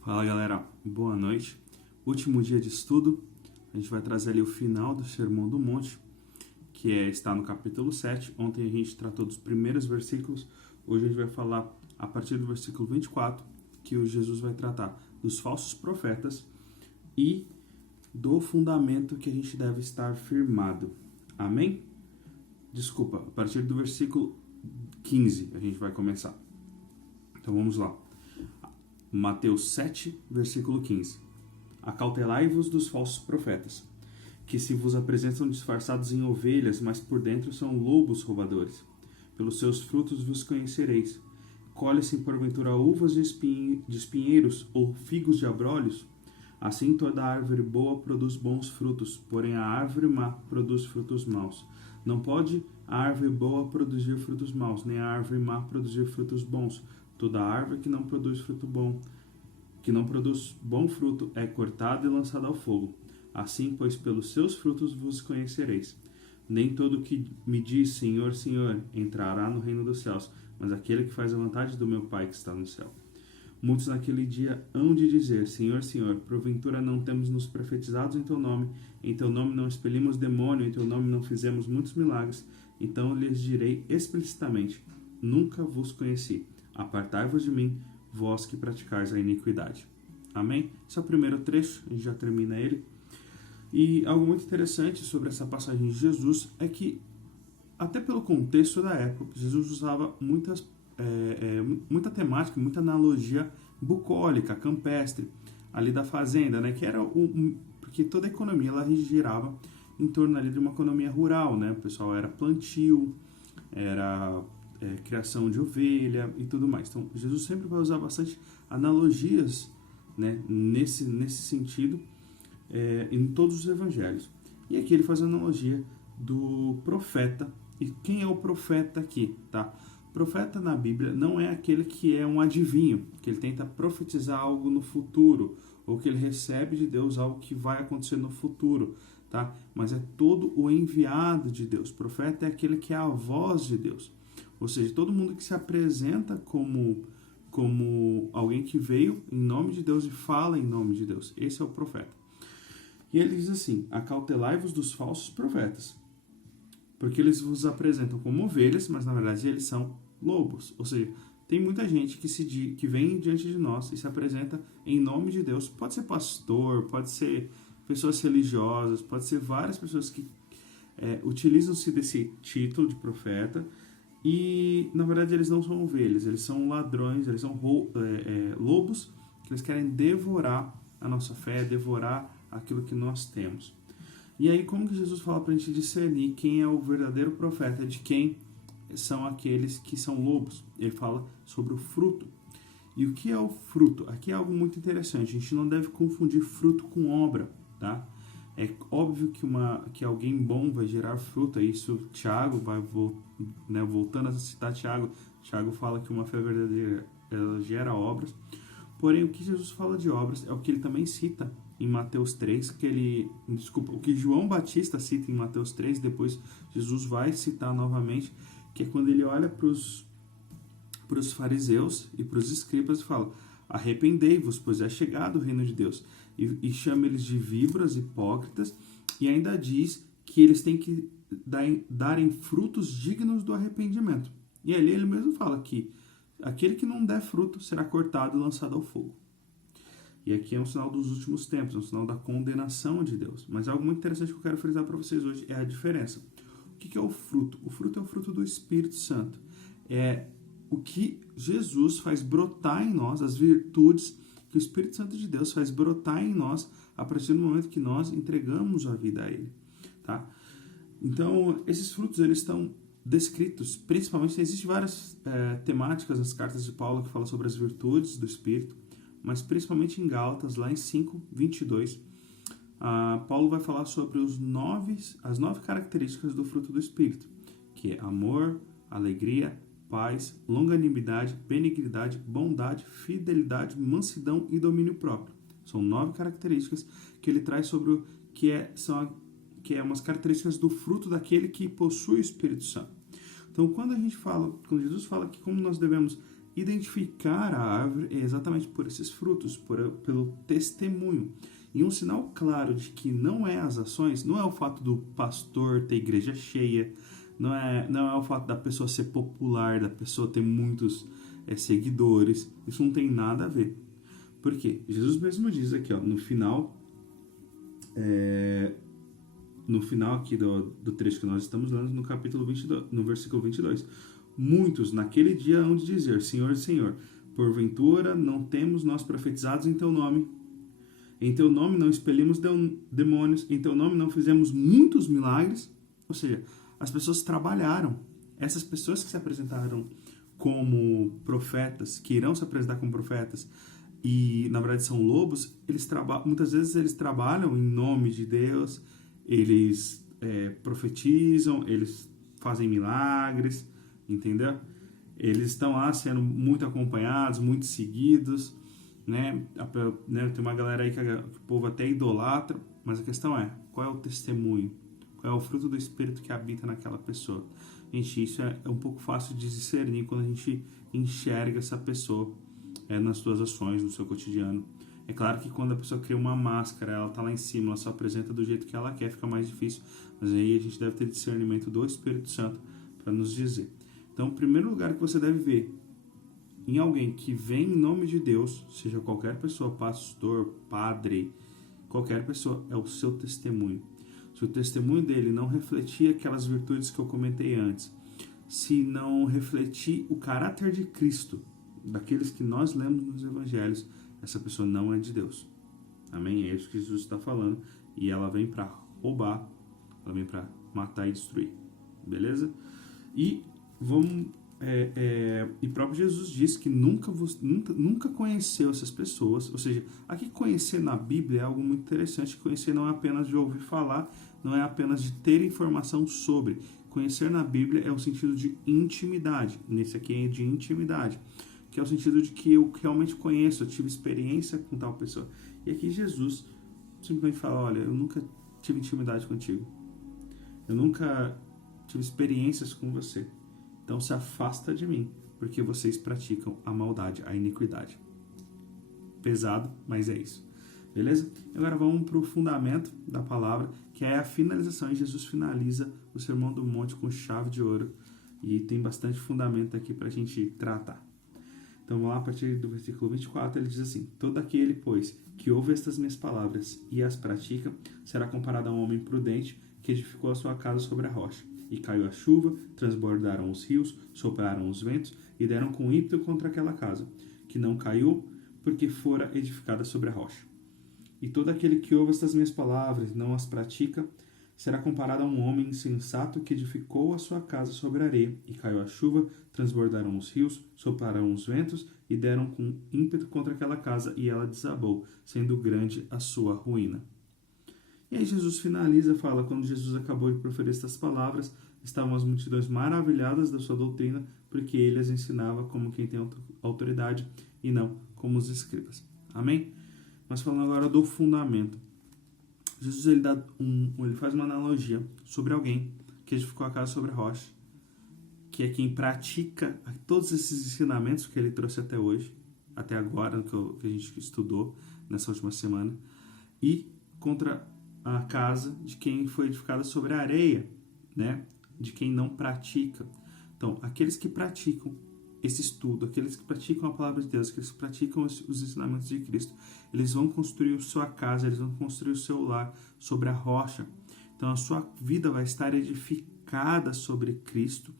Fala galera, boa noite. Último dia de estudo, a gente vai trazer ali o final do Sermão do Monte, está no capítulo 7. Ontem a gente tratou dos primeiros versículos, hoje a gente vai falar a partir do versículo 24, que o Jesus vai tratar dos falsos profetas e do fundamento que a gente deve estar firmado. Amém? Desculpa, a partir do versículo 15 a gente vai começar. Então vamos lá. Mateus 7, versículo 15. Acautelai-vos dos falsos profetas, que se vos apresentam disfarçados em ovelhas, mas por dentro são lobos roubadores. Pelos seus frutos vos conhecereis. Colhe-se porventura uvas de espinheiros ou figos de abrolhos? Assim toda árvore boa produz bons frutos, porém a árvore má produz frutos maus. Não pode a árvore boa produzir frutos maus, nem a árvore má produzir frutos bons. Toda árvore que não produz bom fruto é cortada e lançada ao fogo. Assim, pois, pelos seus frutos vos conhecereis. Nem todo que me diz Senhor, Senhor, entrará no reino dos céus, mas aquele que faz a vontade do meu Pai que está no céu. Muitos naquele dia hão de dizer, Senhor, Senhor, porventura não temos nos profetizados em teu nome não expelimos demônio, em teu nome não fizemos muitos milagres. Então lhes direi explicitamente, nunca vos conheci. Apartai-vos de mim, vós que praticais a iniquidade. Amém? Esse é o primeiro trecho, a gente já termina ele. E algo muito interessante sobre essa passagem de Jesus é que, até pelo contexto da época, Jesus usava muita temática, muita analogia bucólica, campestre, ali da fazenda, né? Que era porque toda a economia ela girava em torno ali de uma economia rural, né? O pessoal era plantio, era criação de ovelha e tudo mais. Então, Jesus sempre vai usar bastante analogias, né, nesse sentido, em todos os evangelhos. E aqui ele faz a analogia do profeta. E quem é o profeta aqui? Tá? Profeta na Bíblia não é aquele que é um adivinho, que ele tenta profetizar algo no futuro, ou que ele recebe de Deus algo que vai acontecer no futuro. Tá? Mas é todo o enviado de Deus. Profeta é aquele que é a voz de Deus. Ou seja, todo mundo que se apresenta como alguém que veio em nome de Deus e fala em nome de Deus. Esse é o profeta. E ele diz assim, acautelai-vos dos falsos profetas, porque eles vos apresentam como ovelhas, mas na verdade eles são lobos. Ou seja, tem muita gente que vem diante de nós e se apresenta em nome de Deus. Pode ser pastor, pode ser pessoas religiosas, pode ser várias pessoas que utilizam-se desse título de profeta. E, na verdade, eles não são ovelhas, eles são ladrões, eles são lobos, que eles querem devorar a nossa fé, devorar aquilo que nós temos. E aí, como que Jesus fala para a gente discernir quem é o verdadeiro profeta, de quem são aqueles que são lobos? Ele fala sobre o fruto. E o que é o fruto? Aqui é algo muito interessante, a gente não deve confundir fruto com obra, tá? É óbvio que alguém bom vai gerar fruta. Isso Tiago vai voltando a citar Tiago fala que uma fé verdadeira ela gera obras. Porém, o que Jesus fala de obras é o que ele também cita em Mateus 3, o que João Batista cita em Mateus 3, depois Jesus vai citar novamente, que é quando ele olha para os fariseus e para os escribas e fala, arrependei-vos, pois é chegado o reino de Deus. E chama eles de víboras hipócritas e ainda diz que eles têm que darem frutos dignos do arrependimento. E ali ele mesmo fala que aquele que não der fruto será cortado e lançado ao fogo. E aqui é um sinal dos últimos tempos, é um sinal da condenação de Deus. Mas algo muito interessante que eu quero frisar para vocês hoje é a diferença. O que é o fruto? O fruto é o fruto do Espírito Santo. É o que Jesus faz brotar em nós, as virtudes que o Espírito Santo de Deus faz brotar em nós a partir do momento que nós entregamos a vida a Ele. Tá? Então, esses frutos eles estão descritos, principalmente, existem várias temáticas nas cartas de Paulo que falam sobre as virtudes do Espírito, mas principalmente em Gálatas, lá em 5:22, Paulo vai falar sobre as 9 características do fruto do Espírito, que é amor, alegria, paz, longanimidade, benignidade, bondade, fidelidade, mansidão e domínio próprio. São 9 características que ele traz sobre o que é umas características do fruto daquele que possui o Espírito Santo. Então, quando Jesus fala que como nós devemos identificar a árvore é exatamente por esses frutos, pelo testemunho. E um sinal claro de que não é as ações, não é o fato do pastor ter igreja cheia, não é o fato da pessoa ser popular, da pessoa ter muitos seguidores. Isso não tem nada a ver. Por quê? Jesus mesmo diz aqui, ó, no final aqui do trecho que nós estamos lendo, no capítulo 22, no versículo 22. Muitos naquele dia hão de dizer: Senhor, Senhor, porventura não temos nós profetizados em teu nome? Em teu nome não expelimos demônios, em teu nome não fizemos muitos milagres? Ou seja, as pessoas trabalharam. Essas pessoas que se apresentaram como profetas, que irão se apresentar como profetas, e na verdade são lobos, muitas vezes eles trabalham em nome de Deus, eles profetizam, eles fazem milagres, entendeu? Eles estão lá sendo muito acompanhados, muito seguidos, né? Tem uma galera aí que o povo até idolatra, mas a questão é, qual é o testemunho? Qual é o fruto do Espírito que habita naquela pessoa? Gente, isso é um pouco fácil de discernir quando a gente enxerga essa pessoa nas suas ações, no seu cotidiano. É claro que quando a pessoa cria uma máscara, ela tá lá em cima, ela só apresenta do jeito que ela quer, fica mais difícil. Mas aí a gente deve ter discernimento do Espírito Santo para nos dizer. Então, o primeiro lugar que você deve ver em alguém que vem em nome de Deus, seja qualquer pessoa, pastor, padre, qualquer pessoa, é o seu testemunho. Se o testemunho dele não refletir aquelas virtudes que eu comentei antes, se não refletir o caráter de Cristo, daqueles que nós lemos nos evangelhos, essa pessoa não é de Deus. Amém? É isso que Jesus está falando. E ela vem para roubar, ela vem para matar e destruir. Beleza? E e próprio Jesus disse que nunca conheceu essas pessoas. Ou seja, aqui conhecer na Bíblia é algo muito interessante. Conhecer não é apenas de ouvir falar, não é apenas de ter informação sobre. Conhecer na Bíblia é o sentido de intimidade. Nesse aqui é de intimidade, que é o sentido de que eu realmente conheço, eu tive experiência com tal pessoa. E aqui Jesus simplesmente fala: olha, eu nunca tive intimidade contigo, eu nunca tive experiências com você, então se afasta de mim, porque vocês praticam a maldade, a iniquidade. Pesado, mas é isso. Beleza? Agora vamos para o fundamento da palavra, que é a finalização. E Jesus finaliza o Sermão do Monte com chave de ouro, e tem bastante fundamento aqui para a gente tratar. Então vamos lá, a partir do versículo 24, ele diz assim: todo aquele, pois, que ouve estas minhas palavras e as pratica, será comparado a um homem prudente que edificou a sua casa sobre a rocha. E caiu a chuva, transbordaram os rios, sopraram os ventos e deram com ímpeto contra aquela casa, que não caiu, porque fora edificada sobre a rocha. E todo aquele que ouve estas minhas palavras e não as pratica, será comparado a um homem insensato que edificou a sua casa sobre a areia, e caiu a chuva, transbordaram os rios, sopraram os ventos, e deram com ímpeto contra aquela casa, e ela desabou, sendo grande a sua ruína. E aí Jesus finaliza, fala: quando Jesus acabou de proferir estas palavras, estavam as multidões maravilhadas da sua doutrina, porque ele as ensinava como quem tem autoridade, e não como os escribas. Amém? Mas falando agora do fundamento. Jesus ele faz uma analogia sobre alguém que edificou a casa sobre a rocha, que é quem pratica todos esses ensinamentos que ele trouxe até hoje, até agora, que a gente estudou nessa última semana, e contra a casa de quem foi edificada sobre a areia, né? De quem não pratica. Então, aqueles que praticam esse estudo, aqueles que praticam a palavra de Deus, aqueles que praticam os ensinamentos de Cristo, eles vão construir a sua casa, eles vão construir o seu lar sobre a rocha. Então a sua vida vai estar edificada sobre Cristo,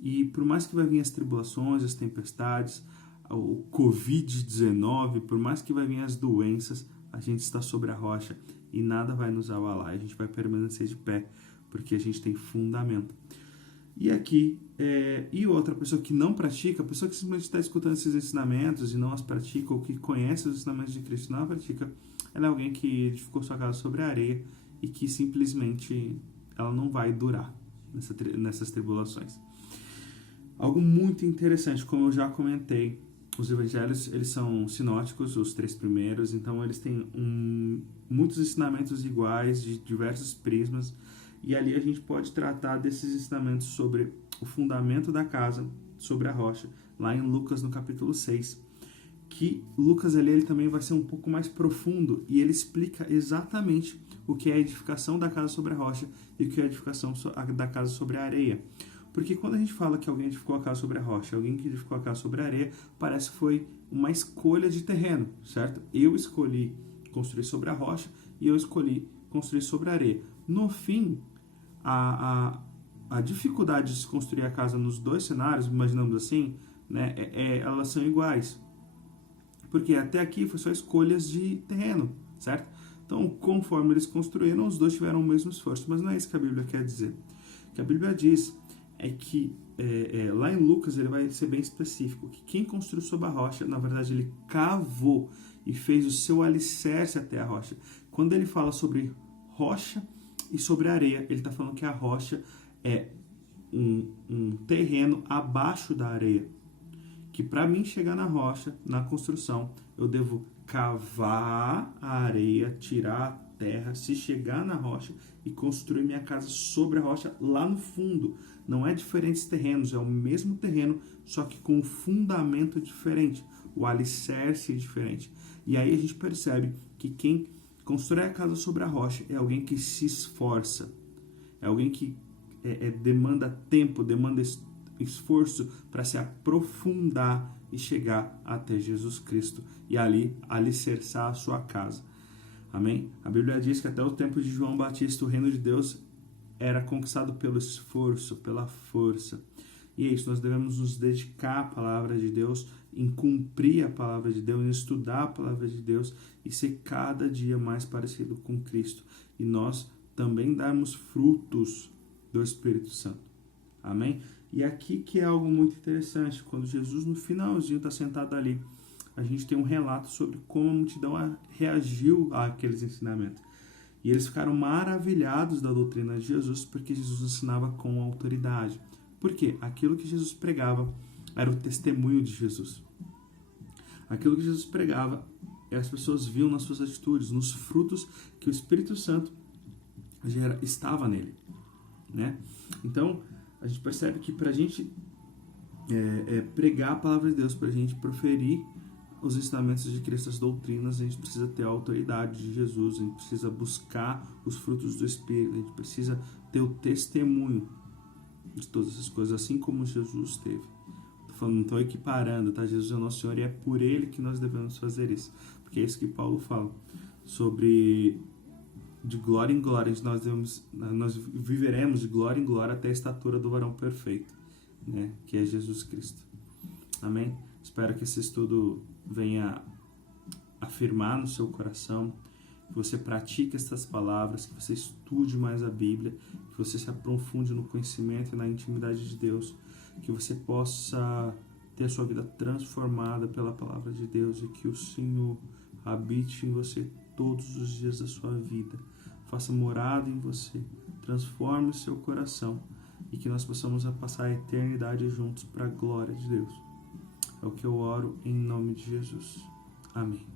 e por mais que vai vir as tribulações, as tempestades, o Covid-19, por mais que vai vir as doenças, a gente está sobre a rocha e nada vai nos abalar, a gente vai permanecer de pé, porque a gente tem fundamento. E aqui, e outra pessoa que não pratica, a pessoa que simplesmente está escutando esses ensinamentos e não as pratica, ou que conhece os ensinamentos de Cristo e não a pratica, ela é alguém que edificou sua casa sobre a areia e que simplesmente ela não vai durar nessas tribulações. Algo muito interessante, como eu já comentei, os evangelhos eles são sinóticos, os 3 primeiros, então eles têm muitos ensinamentos iguais, de diversos prismas. E ali a gente pode tratar desses ensinamentos sobre o fundamento da casa, sobre a rocha, lá em Lucas, no capítulo 6. Que Lucas ali, ele também vai ser um pouco mais profundo e ele explica exatamente o que é a edificação da casa sobre a rocha e o que é a edificação da casa sobre a areia. Porque quando a gente fala que alguém edificou a casa sobre a rocha, alguém que edificou a casa sobre a areia, parece que foi uma escolha de terreno, certo? Eu escolhi construir sobre a rocha e eu escolhi construir sobre a areia. No fim, a dificuldade de se construir a casa nos dois cenários, imaginamos assim, né, elas são iguais. Porque até aqui foi só escolhas de terreno, certo? Então, conforme eles construíram, os dois tiveram o mesmo esforço. Mas não é isso que a Bíblia quer dizer. O que a Bíblia diz é que, lá em Lucas, ele vai ser bem específico, que quem construiu sobre a rocha, na verdade, ele cavou e fez o seu alicerce até a rocha. Quando ele fala sobre rocha e sobre areia, ele está falando que a rocha é um terreno abaixo da areia. Que para mim chegar na rocha, na construção, eu devo cavar a areia, tirar a terra, se chegar na rocha e construir minha casa sobre a rocha lá no fundo. Não é diferentes terrenos, é o mesmo terreno, só que com um fundamento diferente, o alicerce é diferente. E aí a gente percebe que quem constrói a casa sobre a rocha é alguém que se esforça, é alguém que demanda tempo, demanda esforço para se aprofundar e chegar até Jesus Cristo e ali alicerçar a sua casa. Amém? A Bíblia diz que até o tempo de João Batista o reino de Deus era conquistado pelo esforço, pela força. E é isso, nós devemos nos dedicar à palavra de Deus, em cumprir a palavra de Deus, em estudar a palavra de Deus e ser cada dia mais parecido com Cristo. E nós também darmos frutos do Espírito Santo. Amém? E aqui que é algo muito interessante, quando Jesus no finalzinho está sentado ali, a gente tem um relato sobre como a multidão reagiu àqueles ensinamentos. E eles ficaram maravilhados da doutrina de Jesus, porque Jesus ensinava com autoridade. Por quê? Aquilo que Jesus pregava era o testemunho de Jesus. Aquilo que Jesus pregava, as pessoas viam nas suas atitudes, nos frutos que o Espírito Santo estava nele, né? Então, a gente percebe que para a gente pregar a palavra de Deus, para a gente proferir os ensinamentos de Cristo, as doutrinas, a gente precisa ter a autoridade de Jesus, a gente precisa buscar os frutos do Espírito, a gente precisa ter o testemunho de todas essas coisas, assim como Jesus teve. Não estou equiparando, tá? Jesus é o nosso Senhor e é por Ele que nós devemos fazer isso. Porque é isso que Paulo fala, sobre de glória em glória, nós viveremos de glória em glória até a estatura do varão perfeito, né? Que é Jesus Cristo. Amém? Espero que esse estudo venha afirmar no seu coração, que você pratique estas palavras, que você estude mais a Bíblia, que você se aprofunde no conhecimento e na intimidade de Deus, que você possa ter a sua vida transformada pela palavra de Deus e que o Senhor habite em você todos os dias da sua vida, faça morada em você, transforme o seu coração e que nós possamos passar a eternidade juntos para a glória de Deus. É o que eu oro em nome de Jesus. Amém.